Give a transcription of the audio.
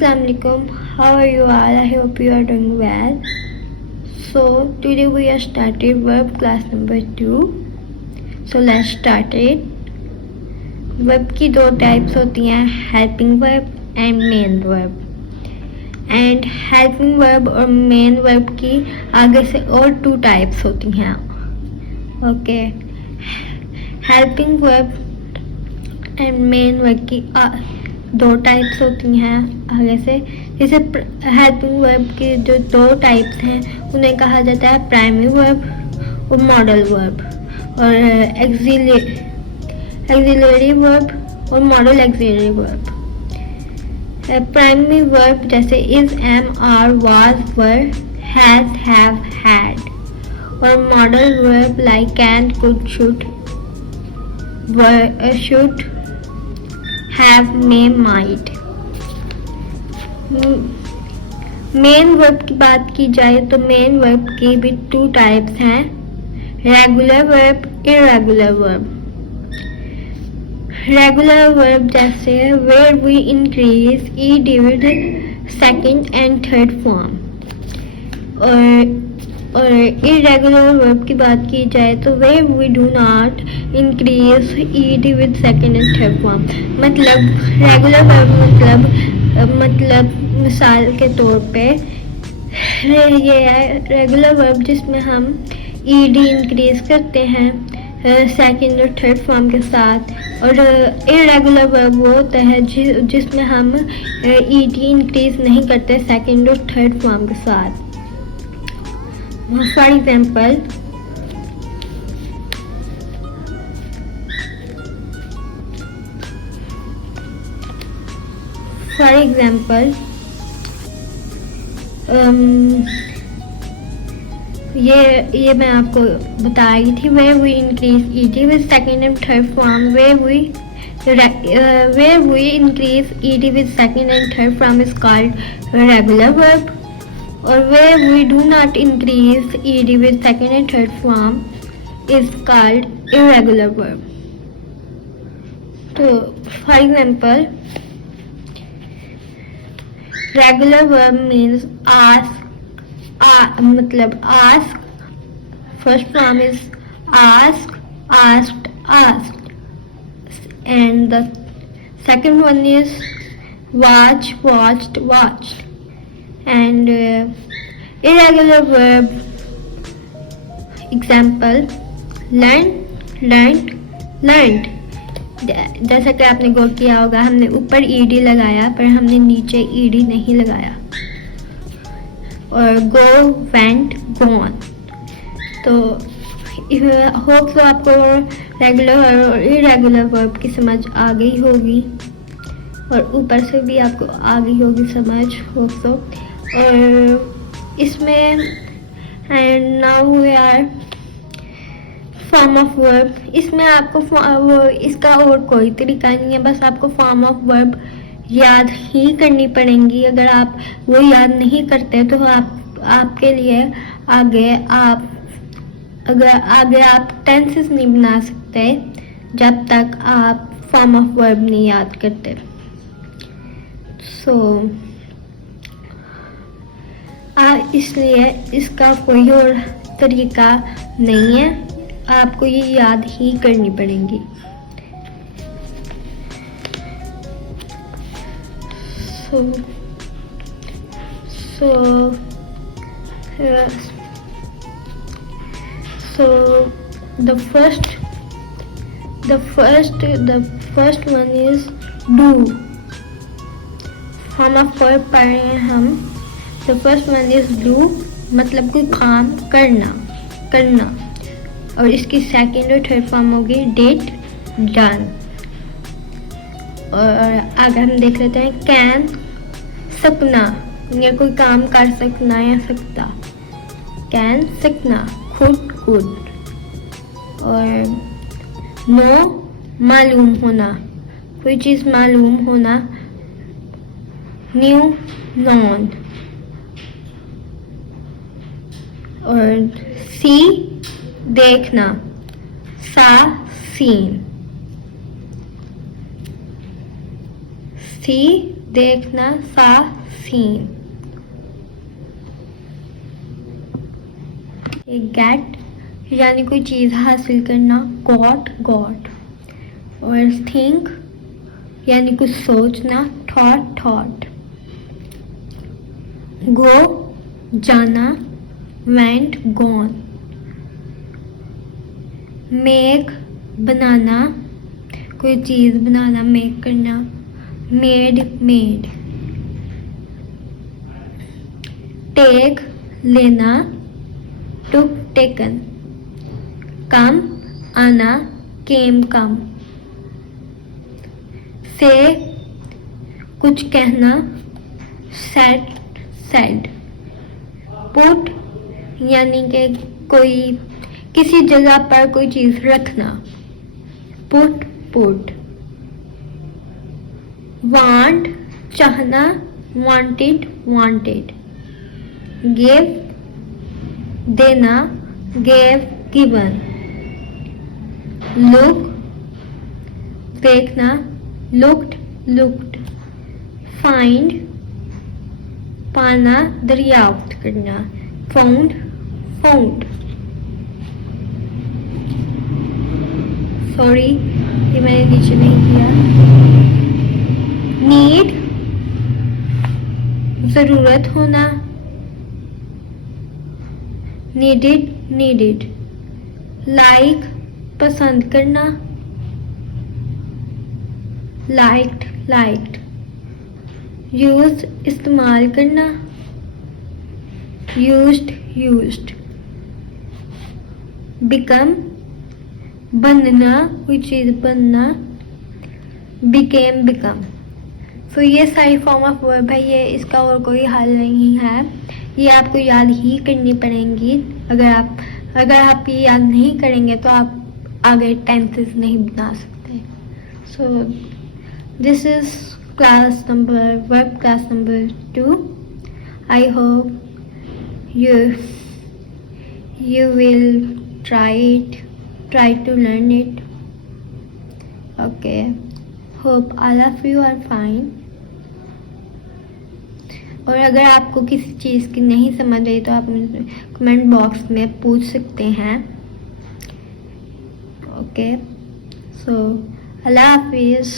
Assalamualaikum. How are you all? I hope you are doing well. So today we are started verb class number 2. So let's start it. Verb की दो types होती हैं, helping verb and main verb. And helping verb और main verb की आगे से और 2 types होती हैं. Okay, helping verb and main verb की 2 टाइप्स होती हैं आगे से. जैसे हेल्पिंग वर्ब के जो 2 टाइप्स हैं उन्हें कहा जाता है प्राइमरी वर्ब और मॉडल वर्ब, और एक्सिलरी वर्ब और modal auxiliary verb. Primary verb जैसे is, am, are, was, were, has, have, had. और modal verb like can, could, should, should, have, may, might. Main verb की बात की जाए तो मेन वर्ब की भी 2 टाइप्स हैं, regular verb, irregular verb. Regular verb जैसे where we increase ED with second and third form. और इरेगुलर वर्ब की बात की जाए तो where we do not increase ED with second and third form. मतलब रेगुलर वर्ब मतलब मिसाल के तौर पे ये है रेगुलर वर्ब जिसमें हम ईडी इंक्रीज करते हैं सेकंड और थर्ड फॉर्म के साथ. और इरेगुलर वर्ब वो होता है जिसमें हम ईडी इंक्रीज नहीं करते सेकंड और थर्ड फॉर्म के साथ. फॉर एग्जाम्पल, ये मैं आपको बता रही थी. Where we increase ED with second and third form, where we increase ED with second and third form is called regular verb. और where we do not increase ED with second and third form is called irregular verb. तो for example, regular verb means ask, मतलब ask. First form is ask, asked, asked. And the second one is watch, watched, watched. And irregular verb example, learn, learned, learned. जैसा कि आपने गौर किया होगा, हमने ऊपर ED लगाया पर हमने नीचे ईडी नहीं लगाया. और go, went, gone. तो होप तो आपको रेगुलर और इरेगुलर वर्ब की समझ आ गई होगी, और ऊपर से भी आपको आ गई होगी समझ, होप तो. और इसमें now we are form of verb. इसमें आपको इसका और कोई तरीका नहीं है, बस आपको फॉर्म ऑफ वर्ब याद ही करनी पड़ेंगी. अगर आप वो याद नहीं करते तो आपके लिए आगे आप टेंसेस नहीं बना सकते जब तक आप फॉर्म ऑफ वर्ब नहीं याद करते. इसलिए इसका कोई और तरीका नहीं है, आपको ये याद ही करनी पड़ेंगी. The first one is do. Form of verb पढ़ रहे हैं हम. The first one is do, मतलब कोई काम करना. और इसकी सेकंड और थर्ड फॉर्म होगी डिड, डन. और आगे हम देख लेते हैं कैन, सकना, या कोई काम कर सकना या सकता. कैन, सकना, खुद. और नो, मालूम होना, कोई चीज़ मालूम होना. New, non. और सी, देखना. सा, सीन. सी, देखना, सा सीन। गेट यानी कोई चीज़ हासिल करना, गॉट गॉट। और थिंक यानी कुछ सोचना, थॉट थॉट। गो जाना, वेंट गॉन। मेक बनाना, कोई चीज़ बनाना, मेक करना, मेड मेड। टेक लेना, टुक टेकन। कम आना, केम कम। से कुछ कहना, सेड सेड। पुट यानी कि कोई किसी जगह पर कोई चीज रखना, पुट पुट। वांट चाहना, वांटेड वांटेड। गिव देना, गेव गिवन। लुक देखना, लुक्ड लुक्ड। फाइंड पाना, दरियाफ्त करना, फाउंड फाउंड। सॉरी ये मैंने नीचे नहीं किया। नीड जरूरत होना, नीडेड नीडेड। लाइक पसंद करना, लाइक्ड लाइक्ड। यूज इस्तेमाल करना, यूज्ड यूज्ड। बिकम बनना, कोई चीज बनना, बिकेम बिकम। सो ये सारी फॉर्म ऑफ वर्ब है, ये इसका और कोई हल नहीं है, ये आपको याद ही करनी पड़ेंगी। अगर आप ये याद नहीं करेंगे तो आप आगे टेंसेस नहीं बना सकते। So this is verb class number 2. I hope you will try to learn it. Okay, hope all of you are fine. और अगर आपको किसी चीज़ की नहीं समझ आई तो आप मुझे कमेंट बॉक्स में पूछ सकते हैं। ओके, सो अल्लाह हाफिज़।